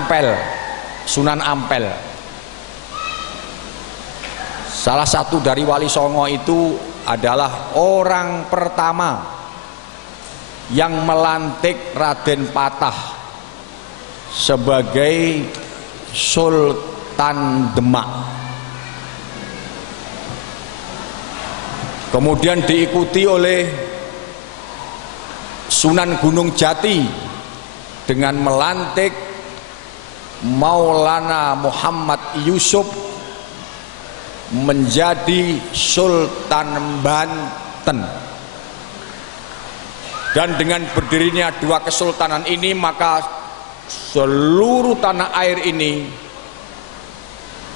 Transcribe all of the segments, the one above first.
Ampel, Sunan Ampel. Salah satu dari Wali Songo itu adalah orang pertama yang melantik Raden Patah sebagai Sultan Demak. Kemudian diikuti oleh Sunan Gunung Jati dengan melantik Maulana Muhammad Yusuf menjadi Sultan Banten. Dan dengan berdirinya dua kesultanan ini, maka seluruh tanah air ini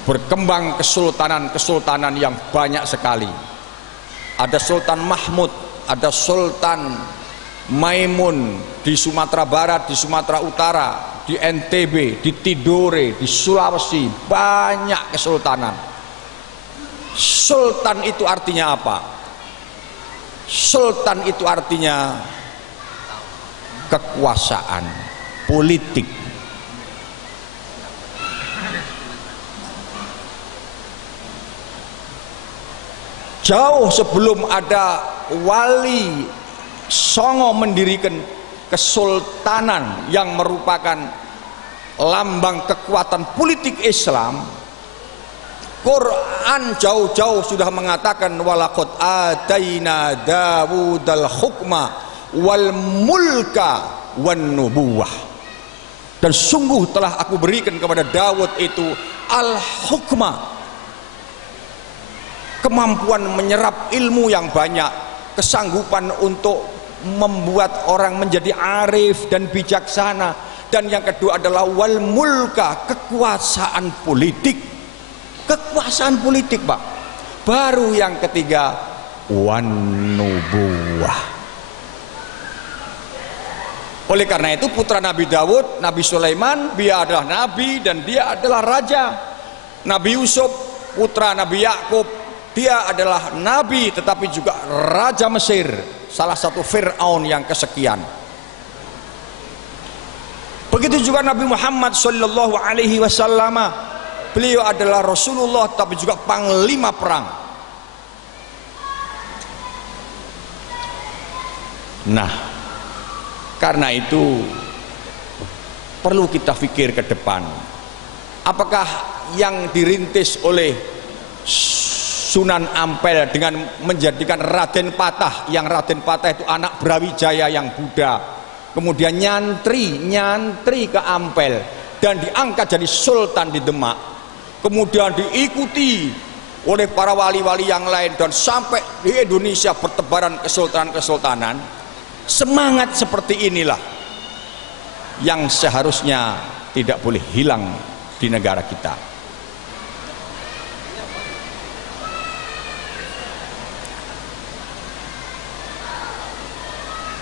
berkembang kesultanan-kesultanan yang banyak sekali. Ada Sultan Mahmud, ada Sultan Maimun di Sumatera Barat, di Sumatera Utara, di NTB, di Tidore, di Sulawesi, banyak kesultanan. Sultan itu artinya apa? Sultan itu artinya kekuasaan politik. Jauh sebelum ada Wali Songo mendirikan kesultanan yang merupakan lambang kekuatan politik Islam, Quran jauh-jauh sudah mengatakan walaqad ataina Dawudal hukma wal mulka wan nubuwah. Dan sungguh telah aku berikan kepada Dawud itu al-hukma, kemampuan menyerap ilmu yang banyak, kesanggupan untuk membuat orang menjadi arif dan bijaksana, dan yang kedua adalah wal mulka, kekuasaan politik. Kekuasaan politik, Pak. Baru yang ketiga wan nubuwah. Oleh karena itu putra Nabi Dawud, Nabi Sulaiman, dia adalah nabi dan dia adalah raja. Nabi Yusuf, putra Nabi Yakub, dia adalah nabi tetapi juga raja Mesir, salah satu Fir'aun yang kesekian. Begitu juga Nabi Muhammad sallallahu alaihi wasallam, beliau adalah Rasulullah tapi juga panglima perang. Nah, karena itu perlu kita pikir ke depan. Apakah yang dirintis oleh Sunan Ampel dengan menjadikan Raden Patah, yang Raden Patah itu anak Brawijaya yang Buddha, kemudian nyantri ke Ampel dan diangkat jadi Sultan di Demak, kemudian diikuti oleh para wali-wali yang lain, dan sampai di Indonesia bertebaran kesultanan-kesultanan. Semangat seperti inilah yang seharusnya tidak boleh hilang di negara kita.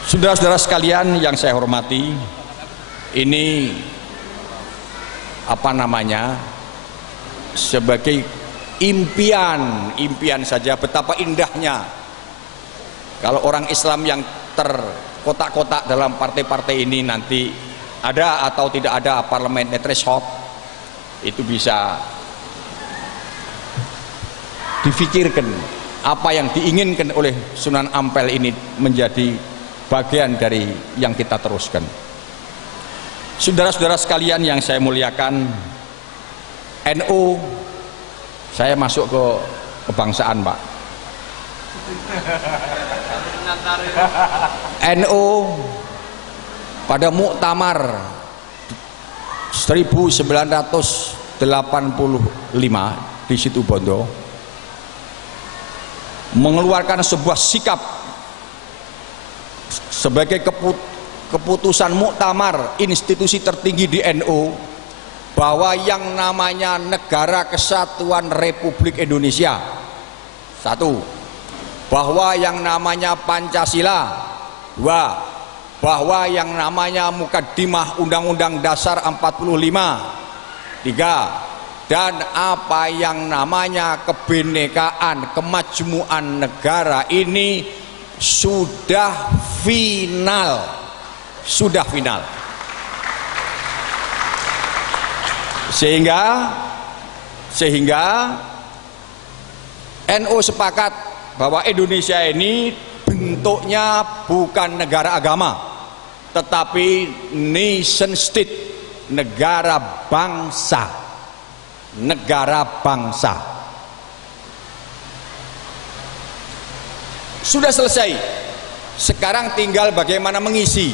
Saudara-saudara sekalian yang saya hormati, ini sebagai impian saja, betapa indahnya kalau orang Islam yang terkotak-kotak dalam partai-partai ini nanti ada atau tidak ada parlemen threshold, itu bisa difikirkan apa yang diinginkan oleh Sunan Ampel ini menjadi bagian dari yang kita teruskan. Saudara-saudara sekalian yang saya muliakan, NU, saya masuk ke kebangsaan, Pak. NU pada muktamar 1985 di Situbondo mengeluarkan sebuah sikap sebagai keputusan muktamar institusi tertinggi di NU, bahwa yang namanya Negara Kesatuan Republik Indonesia, satu, bahwa yang namanya Pancasila, dua, bahwa yang namanya Mukaddimah Undang-Undang Dasar 45, tiga, dan apa yang namanya kebinekaan, kemajmuan negara ini sudah final. Sehingga NU sepakat bahwa Indonesia ini bentuknya bukan negara agama, tetapi nation state, negara bangsa. Negara bangsa. Sudah selesai. Sekarang tinggal bagaimana mengisi.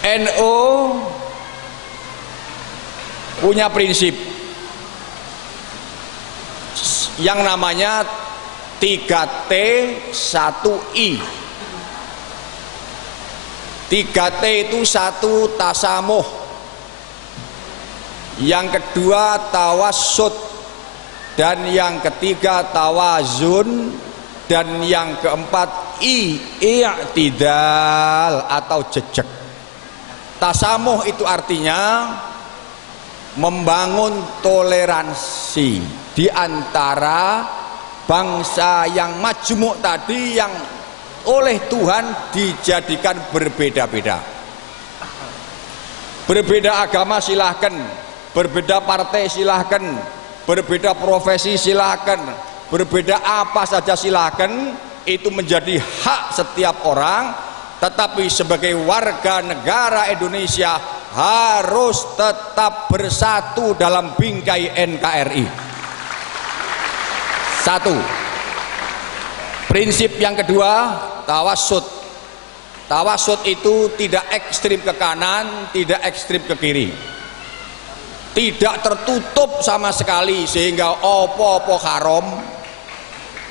NU punya prinsip yang namanya 3T 1I. 3T itu satu, tasamuh. Yang kedua tawassut, dan yang ketiga tawazun, dan yang keempat i'tidal atau jejak. Tasamuh itu artinya membangun toleransi di antara bangsa yang majmuk tadi, yang oleh Tuhan dijadikan berbeda-beda. Berbeda agama silahkan, berbeda partai silahkan, berbeda profesi silahkan, berbeda apa saja silahkan, itu menjadi hak setiap orang. Tetapi sebagai warga negara Indonesia harus tetap bersatu dalam bingkai NKRI. Satu. Prinsip yang kedua, tawassut. Tawassut itu tidak ekstrim ke kanan, tidak ekstrim ke kiri. Tidak tertutup sama sekali sehingga opo-opo haram,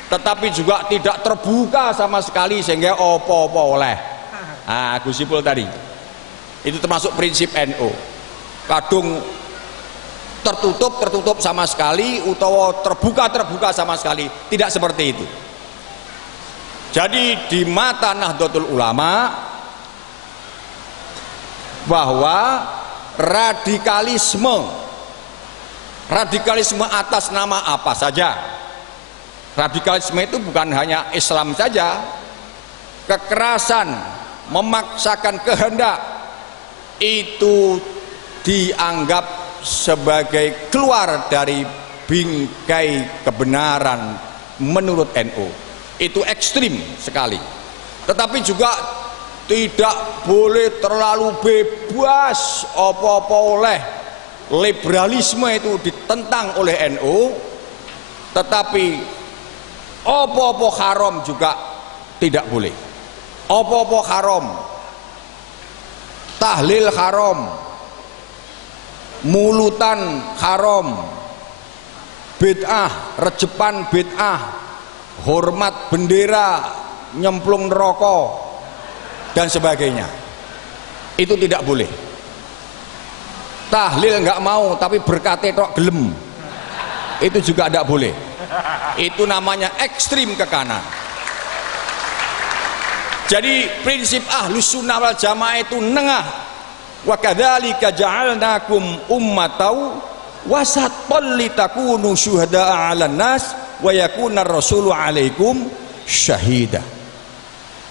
tetapi juga tidak terbuka sama sekali sehingga opo-opo oleh. Nah, Gus Ipul tadi itu termasuk prinsip NU. Kadung tertutup sama sekali, utawa terbuka sama sekali, tidak seperti itu. Jadi di mata Nahdlatul Ulama bahwa radikalisme atas nama apa saja. Radikalisme itu bukan hanya Islam saja. Kekerasan, memaksakan kehendak, itu dianggap sebagai keluar dari bingkai kebenaran menurut NU. Itu ekstrim sekali. Tetapi juga tidak boleh terlalu bebas apa-apa oleh. Liberalisme itu ditentang oleh NU, tetapi apa-apa haram juga tidak boleh. Apa-apa haram, tahlil haram, mulutan haram, bid'ah, rejepan bid'ah, hormat bendera, nyemplung neraka dan sebagainya, itu tidak boleh. Tahlil nggak mau tapi berkate tok gelem, itu juga tidak boleh. Itu namanya ekstrim ke kanan. Jadi prinsip Ahlus Sunnah wal Jamaah itu nengah. Wa kadzalika ja'alnakum ummatau wasatan litakunu syuhada'a 'alan nas wa yakunar rasulu 'alaikum syahida.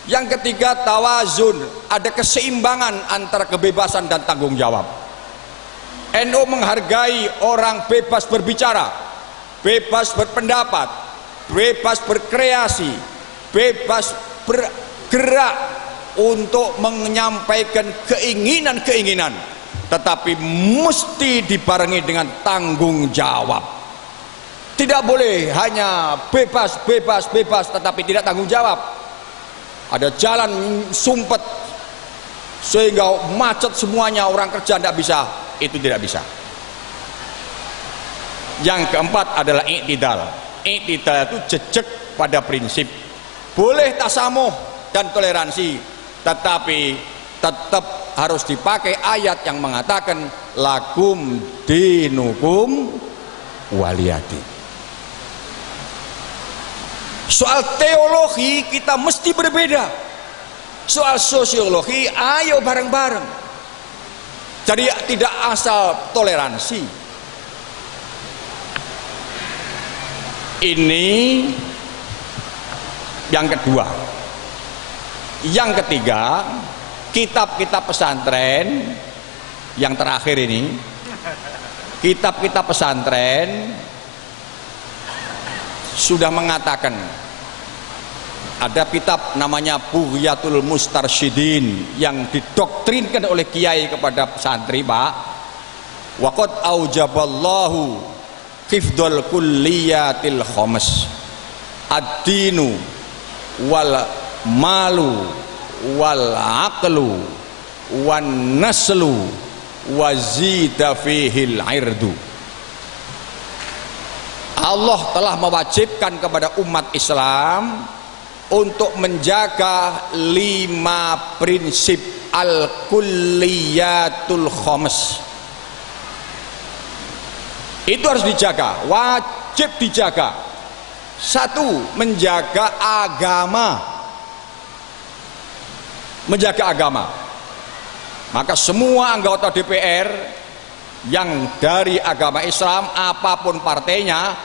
Yang ketiga tawazun, ada keseimbangan antara kebebasan dan tanggung jawab. NU menghargai orang bebas berbicara, bebas berpendapat, bebas berkreasi, bebas bergerak untuk menyampaikan keinginan-keinginan, tetapi mesti dibarengi dengan tanggung jawab. Tidak boleh hanya bebas tetapi tidak tanggung jawab. Ada jalan sumpet sehingga macet semuanya, orang kerja tidak bisa, itu tidak bisa. Yang keempat adalah i'tidal. I'tidal itu jejak pada prinsip. Boleh tasamuh dan toleransi, tetapi tetap harus dipakai ayat yang mengatakan lakum dinukum waliyadin. Soal teologi kita mesti berbeda, soal sosiologi ayo bareng-bareng. Jadi tidak asal toleransi. Ini yang kedua. Yang ketiga, kitab-kitab pesantren yang terakhir ini kitab-kitab pesantren sudah mengatakan, ada kitab namanya Bughyatul Mustarsyidin yang didoktrinkan oleh kiai kepada santri, Pak. Waqad aujaballahu hifdzal kulliyatil khams, ad-dinu wal malu wal aqlu wan naslu wazida fihil irdu. Allah telah mewajibkan kepada umat Islam untuk menjaga 5 prinsip al-kulliyatul khams. Itu harus dijaga, wajib dijaga. 1, menjaga agama. Menjaga agama. Maka semua anggota DPR yang dari agama Islam apapun partainya,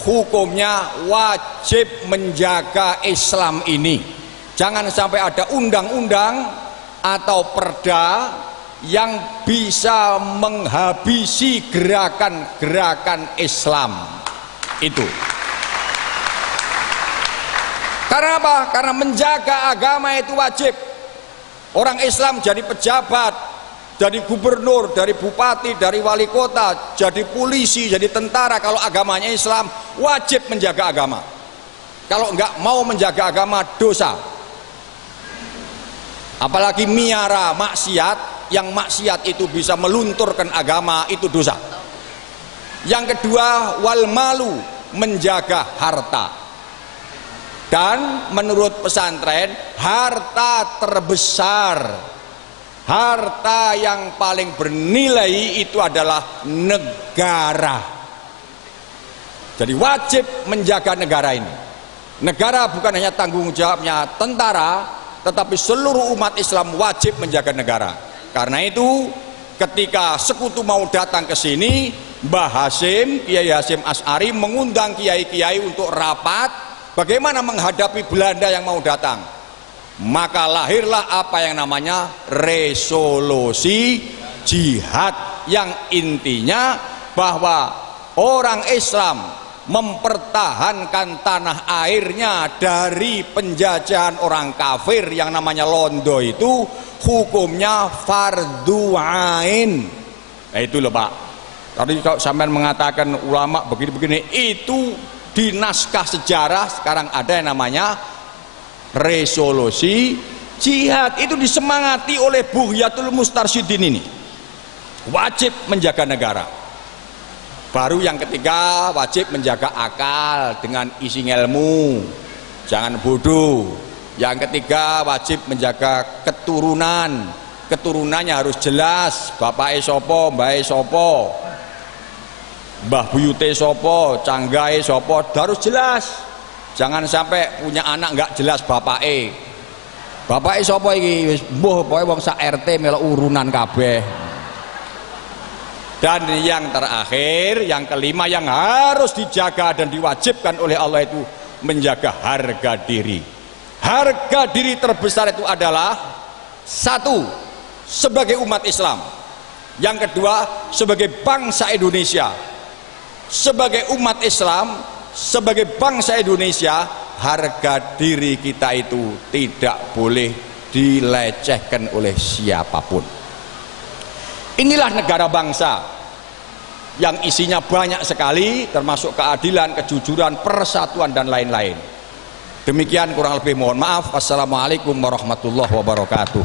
hukumnya wajib menjaga Islam ini. Jangan sampai ada undang-undang atau perda yang bisa menghabisi gerakan-gerakan Islam itu. Karena apa? Karena menjaga agama itu wajib. Orang Islam jadi pejabat, jadi gubernur, dari bupati, dari wali kota, jadi polisi, jadi tentara, kalau agamanya Islam wajib menjaga agama. Kalau enggak mau menjaga agama, dosa. Apalagi miara maksiat, yang maksiat itu bisa melunturkan agama, itu dosa. Yang kedua, wal malu, menjaga harta. Dan menurut pesantren, harta terbesar, harta yang paling bernilai itu adalah negara. Jadi wajib menjaga negara ini. Negara bukan hanya tanggung jawabnya tentara, tetapi seluruh umat Islam wajib menjaga negara. Karena itu ketika sekutu mau datang ke sini, Mbah Hasyim, Kiai Hasyim Asy'ari mengundang kiai-kiai untuk rapat bagaimana menghadapi Belanda yang mau datang. Maka lahirlah apa yang namanya resolusi jihad, yang intinya bahwa orang Islam mempertahankan tanah airnya dari penjajahan orang kafir yang namanya Londo itu hukumnya fardu ain. Nah itu loh Pak. Tadi kalau sampean mengatakan ulama begini-begini, itu di naskah sejarah sekarang ada yang namanya resolusi jihad. Itu disemangati oleh Bughyatul Mustarsyidin ini. Wajib menjaga negara. Baru yang ketiga, wajib menjaga akal dengan isi ilmu, jangan bodoh. Yang ketiga, wajib menjaga keturunan. Keturunannya harus jelas, bapake sapa, mbahe sapa, mbah buyute sapa, canggahe sapa, harus jelas. Jangan sampai punya anak nggak jelas bapake. Bapake sapa iki? Wis mbuh pokoke wong sak RT melok urunan kabeh. Dan yang terakhir, yang kelima yang harus dijaga dan diwajibkan oleh Allah itu menjaga harga diri. Harga diri terbesar itu adalah satu, sebagai umat Islam. Yang kedua, sebagai bangsa Indonesia. Sebagai umat Islam, sebagai bangsa Indonesia, harga diri kita itu tidak boleh dilecehkan oleh siapapun. Inilah negara bangsa yang isinya banyak sekali, termasuk keadilan, kejujuran, persatuan dan lain-lain. Demikian kurang lebih, mohon maaf. Wassalamualaikum warahmatullahi wabarakatuh.